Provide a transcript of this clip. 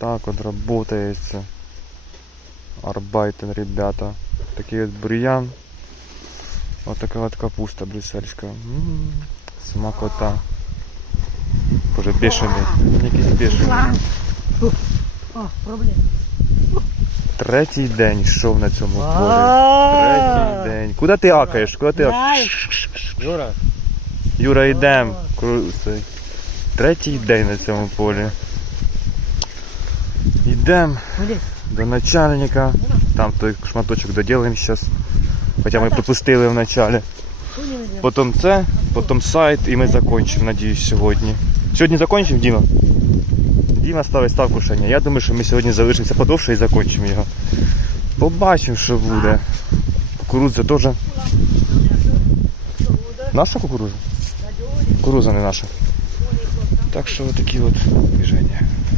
так от работається. Арбайтен, ребята. Такий от бур'ян. Ось така от капуста брюссельська. М, Смакота. Боже, бешений. Якийсь бешений. О, проблема. Третій день йшов на цьому полі. Третій день. Куди ти акаєш? Куди ти акаєш? Юра. Юра, йдем. Третій день на цьому полі. Куди? до начальника. Там той шматочок доділимо зараз. Хоча ми пропустили в началі. Потім це, потім сайт і ми закінчимо, надіюсь, сьогодні. Сьогодні закінчимо, Діма? Діма ставить ставку ще. Я думаю, що ми сьогодні залишимося подовше і закінчимо його. Побачимо, що буде. Кукурудза теж. Наша кукурудза? Кукурудза не наша. Так що такі от движення.